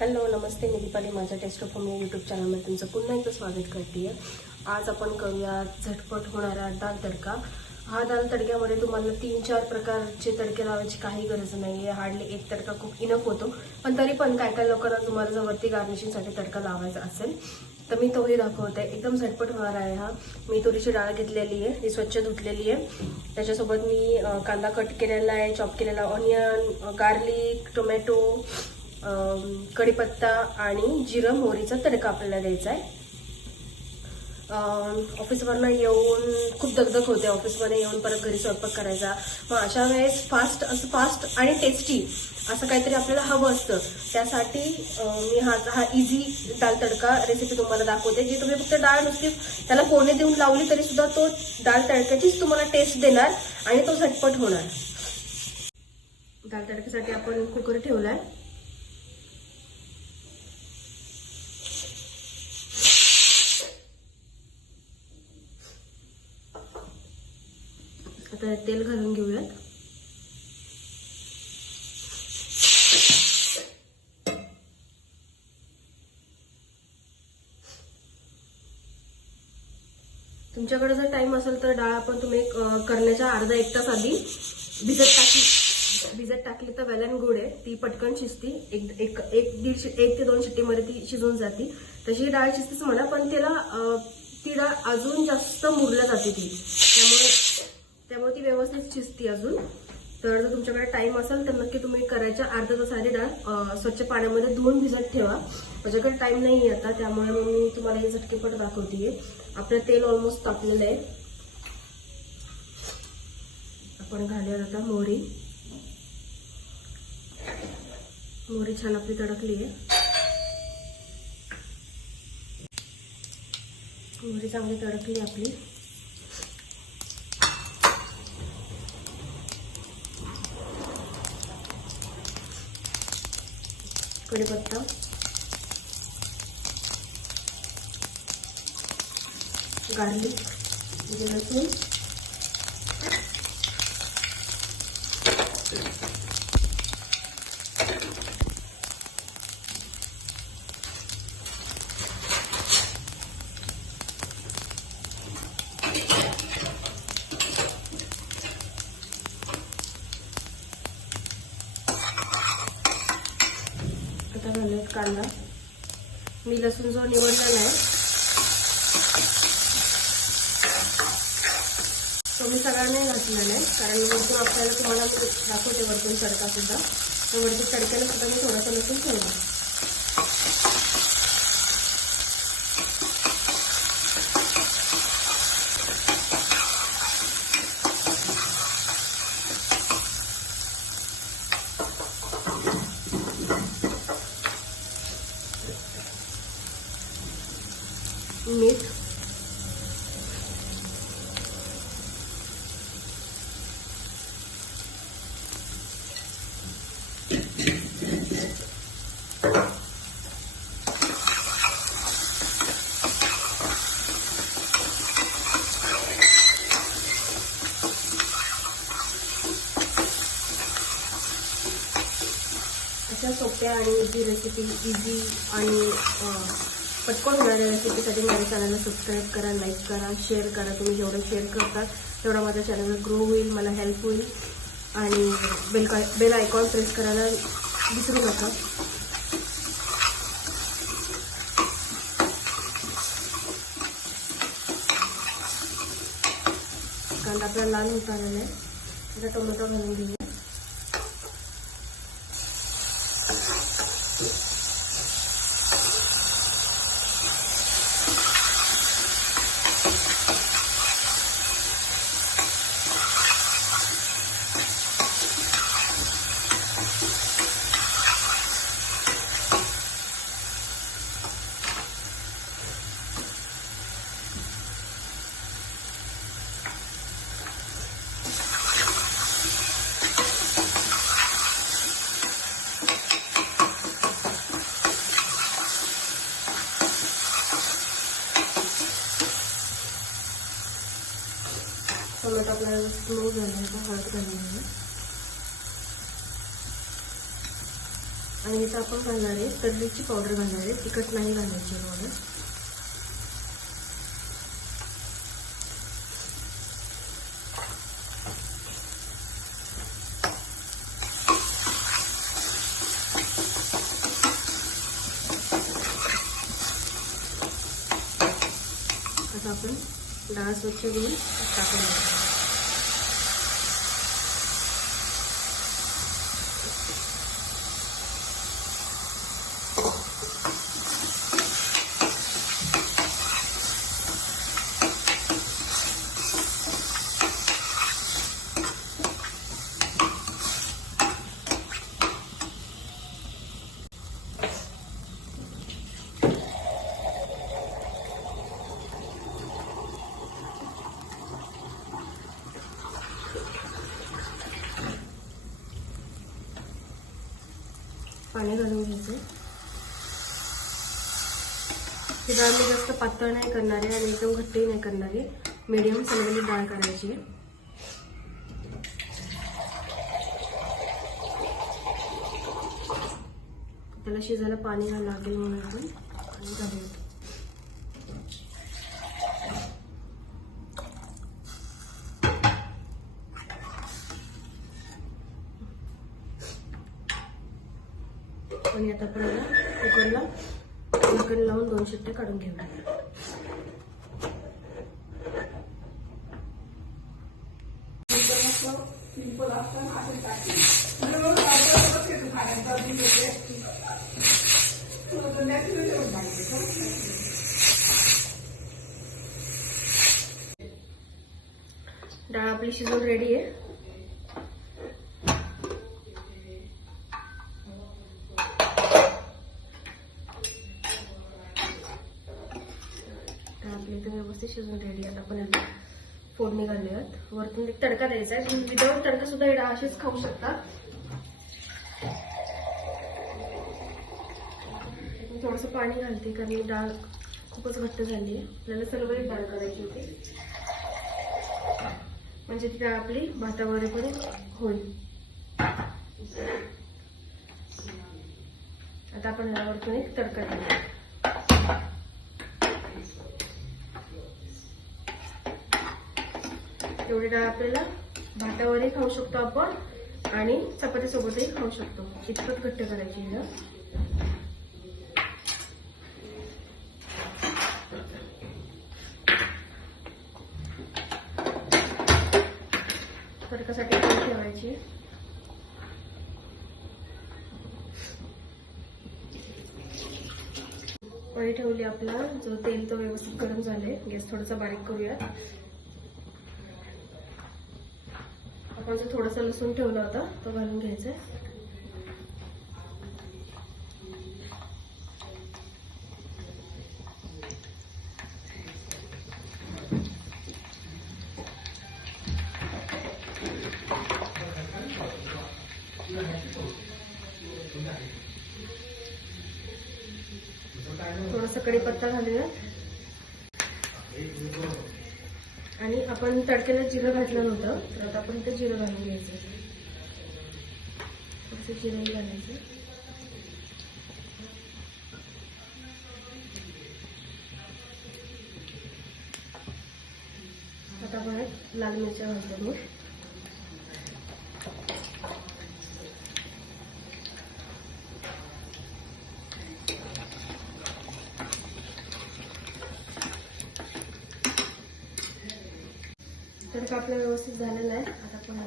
Hello नमस्ते, मी दीपाली माझ्या taste of home या YouTube चॅनलमध्ये तुमचं पुन्हा एकदा स्वागत करते आहे। आज आपण करूया झटपट होणारा दाल तडका। हा दाल तडक्यामध्ये तुम्हाला 3-4 प्रकारचे तडके लावायची काही गरज नाही आहे। हार्डली एक तडका खूप इनफ होतो, पण तरी पण काय काय लोकांना तुम्हाला जर वरती गार्निशिंगसाठी तडका लावायचा असेल तर मी तोही दाखवते। एकदम झटपट होणार आहे हा। मी तुरीची डाळ घेतलेली आहे, ती स्वच्छ धुतलेली आहे। त्याच्यासोबत मी कांदा कट केलेला आहे, चॉप केलेला, ऑनियन, गार्लिक, टोमॅटो, कढीपत्ता आणि जिरं मोहरीचा तडका आपल्याला द्यायचा आहे। ऑफिसवरनं येऊन खूप दगदग होते, ऑफिसमध्ये येऊन परत घरी स्वयंपाक करायचा। मग अशा वेळेस फास्ट आणि टेस्टी असं काहीतरी आपल्याला हवं असतं। त्यासाठी मी हा इझी दाल तडका रेसिपी तुम्हाला दाखवते, जी तुम्ही फक्त डाळ नुसती त्याला फोडणी देऊन लावली तरी सुद्धा तो दाल तडक्याचीच तुम्हाला टेस्ट देणार आणि तो झटपट होणार। दाल तडक्यासाठी आपण कुकर ठेवलाय। आता तेल घालून घेऊयात। तुमच्याकडे जर टाइम असेल तर डाळ आपण तुम्ही करण्याच्या अर्धा एक तास आधी भिजत टाकली तर वेल अँड गुड आहे। ती पटकन शिजती, एक ते 2 शिट्टीमध्ये ती शिजून जाती। तशी ही डाळ शिजतेच म्हणा, पण ती डाळ अजून जास्त मुरल्या जाते ती, त्यामुळे ती व्यवस्थित शिजती अजून। तर जर तुमच्याकडे टाइम असेल तर नक्की तुम्ही करायच्या अर्धा तास आधी डाळ स्वच्छ पाण्यामध्ये धुवून भिजत ठेवा। माझ्याकडे टाइम नाही आता, त्यामुळे मग मी तुम्हाला हे झटकेपट दाखवतेय। आपलं तेल ऑलमोस्ट तापलेलं आहे। आपण घालूया आता मोहरी छान आपली तडकली आहे। मोहरी चांगली तडकली आपली। कढीपत्ता, गार्लिक, लसूण, आता घालूयात कांदा। मी लसूण जो निवडलेला आहे तो मी सगळ्यांनी घातलेला आहे, कारण वरतून आपल्याला तुम्हाला दाखवते वरतून तडका सुद्धा, तर वरती तडक्याला सुद्धा मी थोडासा लसूण ठेवला। मीठ, अशा सोप्या आणि इझी रेसिपी, इझी आणि पटकन होणाऱ्या रेसिपीसाठी माझ्या चॅनलला सबस्क्राईब करा, लाईक करा, शेअर करा। तुम्ही जेवढं शेअर करता तेवढा माझ्या चॅनलला ग्रो होईल, मला हेल्प होईल। आणि बेल आयकॉन प्रेस करायला विसरू नका। कांदा आपला लाल होत आलेला आहे। आता टोमॅटो घालून घेऊया। टोमॅटो आपल्याला स्लो झाला, हळद घालून आणि इथं आपण घालणार आहे तर्रीची पावडर घालणार आहे, तिखट नाही घालायची म्हणून. आता आपण डाळ स्वच्छ धुवून टाकून द्यायची. पाणी घालून घ्यायचं. ही डाळ मी जास्त पातळ नाही करणार आहे आणि एकदम घट्टही नाही करणार आहे, मीडियम सलगली डाळ करायची आहे. त्याला शिजायला पाणी घालावं लागेल म्हणून आपण पाणी घालूया. आणि आता आपल्याला कुकरला झाकण लावून 2 शिट्ट्या काढून घेऊया. डाळ आपली शिजून रेडी आहे. आपली इथे व्यवस्थित शिजून रेडी आहे. आपण याला फोडणी घालूयात. वरतून एक तडका द्यायचा आहे. तुम्ही विदाऊट तडका सुद्धा ही डाळ अशीच खाऊ शकता. थोडंसं पाणी घालते कारण ही डाळ खूपच घट्ट झाली आहे. आपल्याला सर्व डाळ करायची होती म्हणजे ती डाळ आपली भातावर पण होईल. आता आपण यावरतून एक तडका देऊया. एवढी डाळ आपल्याला भातावरही खाऊ शकतो आपण आणि चपाती सोबतही खाऊ शकतो. इतकंच घट्ट करायची डाळ. तडकासाठी कढई ठेवायची. कढई ठेवली. आपला जो तेल तो व्यवस्थित गरम झाले. गॅस थोडासा बारीक करूया. आपण जो थोडासा लसूण ठेवला होता तो घालून घ्यायचा. थोडासा कढीपत्ता घालूया आणि आपण तडक्याला जिरं घातलं नव्हतं तर आता आपण इथे जिरं घालून घ्यायचं. थोडंसं जिरंही घालायचं. आता आपण लाल मिरच्या घालतो. मग तडका आपला व्यवस्थित झालेला आहे. आता आपण